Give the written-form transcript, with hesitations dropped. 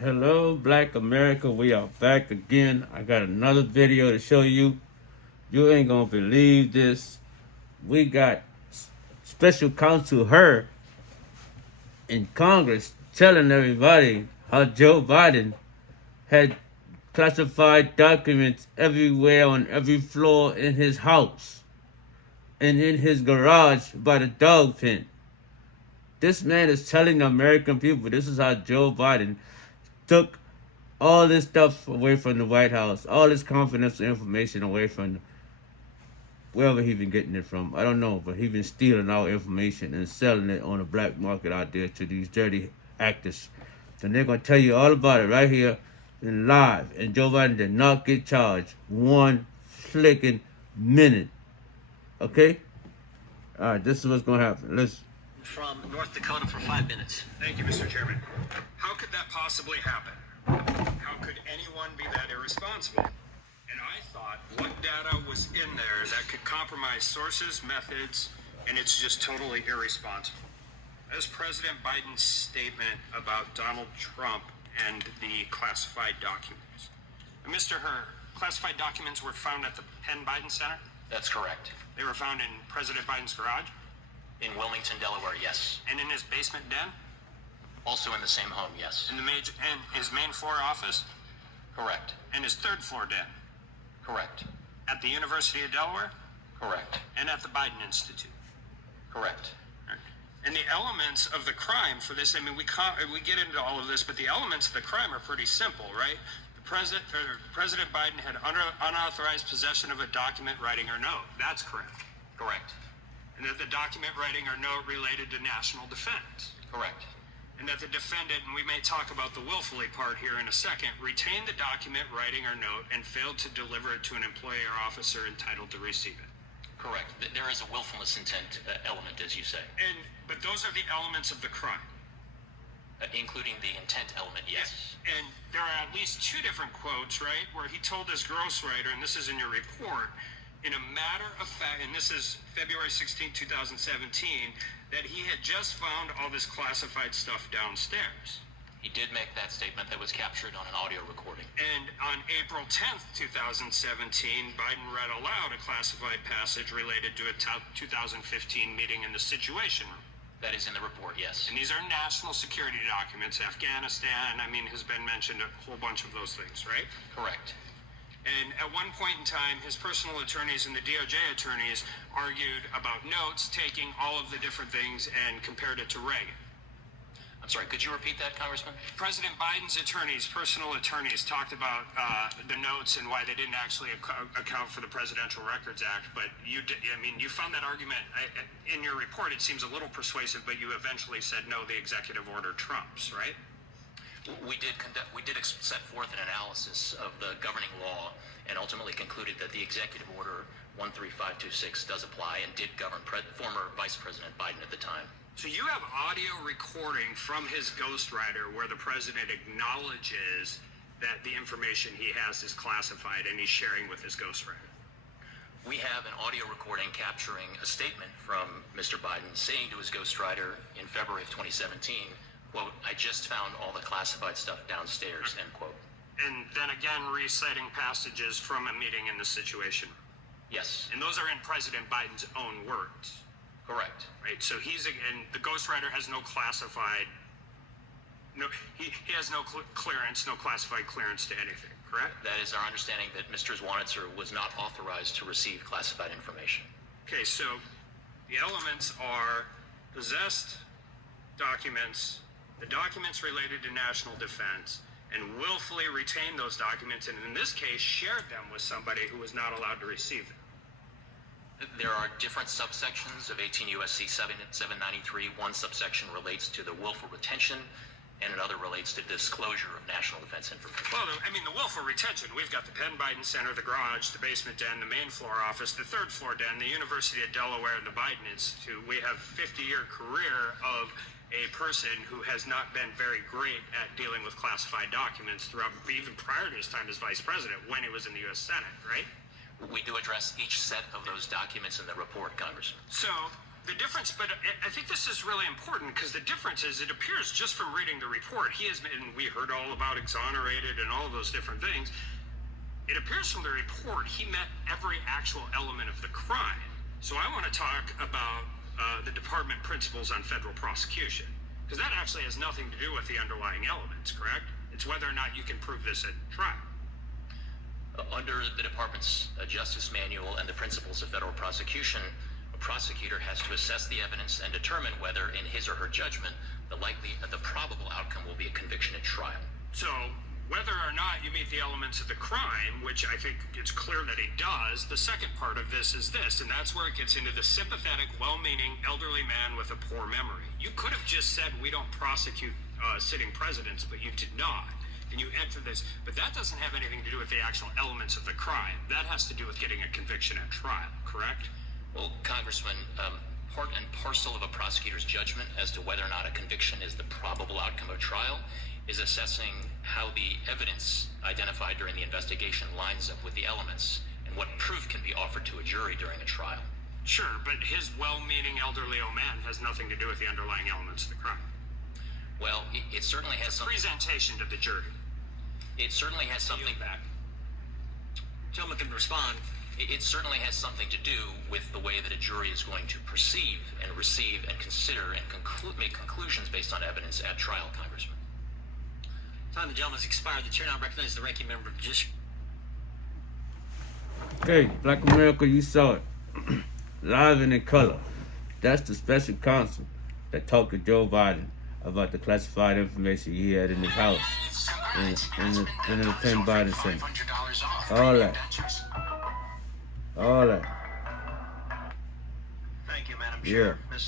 Hello, Black America. We are back again. I got another video to show you. You ain't gonna believe this. We got special counsel her in Congress telling everybody how Joe Biden had classified documents everywhere on every floor in his house and in his garage by the dog pen. This man is telling the American people this is how Joe Biden took all this stuff away from the White House, all this confidential information away from wherever he been getting it from. I don't know, but he been stealing our information and selling it on the black market out there to these dirty actors. And they're gonna tell you all about it right here in live. And Joe Biden did not get charged one flicking minute. Okay? All right, this is what's gonna happen. Let's. From North Dakota for 5 minutes. Thank you, Mr. Chairman. How could that possibly happen? How could anyone be that irresponsible? And I thought, what data was in there that could compromise sources, methods, and it's just totally irresponsible? As President Biden's statement about Donald Trump and the classified documents. Mr. Herr, classified documents were found at the Penn Biden Center? That's correct. They were found in President Biden's garage? In Wilmington, Delaware, yes. And in his basement den? Also in the same home, yes. In his main floor office? Correct. And his third floor den? Correct. At the University of Delaware? Correct. And at the Biden Institute? Correct. And the elements of the crime for this, I mean, we get into all of this, but the elements of the crime are pretty simple, right? President Biden had unauthorized possession of a document, writing, or note. That's correct. Correct. And that the document, writing, or note related to national defense. Correct. And that the defendant, and we may talk about the willfully part here in a second, retained the document, writing, or note and failed to deliver it to an employee or officer entitled to receive it. Correct. There is a willfulness intent element, as you say. But those are the elements of the crime. Including the intent element, yes. And there are at least two different quotes, right, where he told his ghostwriter, and this is in your report, in a matter of fact, and this is February 16, 2017, that he had just found all this classified stuff downstairs. He did make that statement that was captured on an audio recording. And on April 10th, 2017, Biden read aloud a classified passage related to a 2015 meeting in the Situation Room. That is in the report, yes. And these are national security documents. Afghanistan, has been mentioned, a whole bunch of those things, right? Correct. And at one point in time, his personal attorneys and the DOJ attorneys argued about notes, taking all of the different things and compared it to Reagan. I'm sorry, could you repeat that, Congressman? President Biden's attorneys, personal attorneys, talked about the notes and why they didn't actually account for the Presidential Records Act. But you found that argument in your report. It seems a little persuasive, but you eventually said no, the executive order trumps, right? We did set forth an analysis of the governing law and ultimately concluded that the executive order 13526 does apply and did govern former Vice President Biden at the time. So you have audio recording from his ghostwriter where the president acknowledges that the information he has is classified and he's sharing with his ghostwriter. We have an audio recording capturing a statement from Mr. Biden saying to his ghostwriter in February of 2017, quote, "I just found all the classified stuff downstairs," end quote. And then again reciting passages from a meeting in the Situation Room. Yes. And those are in President Biden's own words. Correct. Right. So and the ghostwriter has no classified. No, he has no clearance, no classified clearance to anything. Correct. That is our understanding that Mr. Zwanitzer was not authorized to receive classified information. Okay. So the elements are possessed documents, the documents related to national defense, and willfully retained those documents, and in this case shared them with somebody who was not allowed to receive them. There are different subsections of 18 U.S.C. 793. One subsection relates to the willful retention, and another relates to disclosure of national defense information. Well, the willful retention, we've got the Penn Biden Center, the garage, the basement den, the main floor office, the third floor den, the University of Delaware, and the Biden Institute. We have a 50-year career of a person who has not been very great at dealing with classified documents throughout, even prior to his time as vice president, when he was in the U.S. Senate, right? We do address each set of those documents in the report, Congressman. So The difference, but I think this is really important because the difference is it appears just from reading the report. He has been, we heard all about exonerated and all of those different things. It appears from the report he met every actual element of the crime. So I want to talk about the department principles on federal prosecution, because that actually has nothing to do with the underlying elements, correct? It's whether or not you can prove this at trial. Under the department's justice manual and the principles of federal prosecution, a prosecutor has to assess the evidence and determine whether, in his or her judgment, the probable outcome will be a conviction at trial. So whether or not you meet the elements of the crime, which I think it's clear that he does, the second part of this is this, and that's where it gets into the sympathetic, well-meaning elderly man with a poor memory. You could have just said we don't prosecute sitting presidents, but you did not. And you enter this, but that doesn't have anything to do with the actual elements of the crime. That has to do with getting a conviction at trial, correct? Well, Congressman, part and parcel of a prosecutor's judgment as to whether or not a conviction is the probable outcome of trial is assessing how the evidence identified during the investigation lines up with the elements and what proof can be offered to a jury during a trial. Sure, but his well-meaning elderly old man has nothing to do with the underlying elements of the crime. Well, it certainly has something. Presentation to the jury. It certainly has something. Back. Gentleman can respond. It certainly has something to do with the way that a jury is going to perceive and receive and consider and make conclusions based on evidence at trial, Congressman. Time the gentleman's expired. The chair now recognizes the ranking member of the judiciary. Okay, Black America, you saw it. Live and in color. That's the special counsel that talked to Joe Biden about the classified information he had in his house. In the Penn Biden Center. All that. All that. Thank you, Madam Chair. Yeah.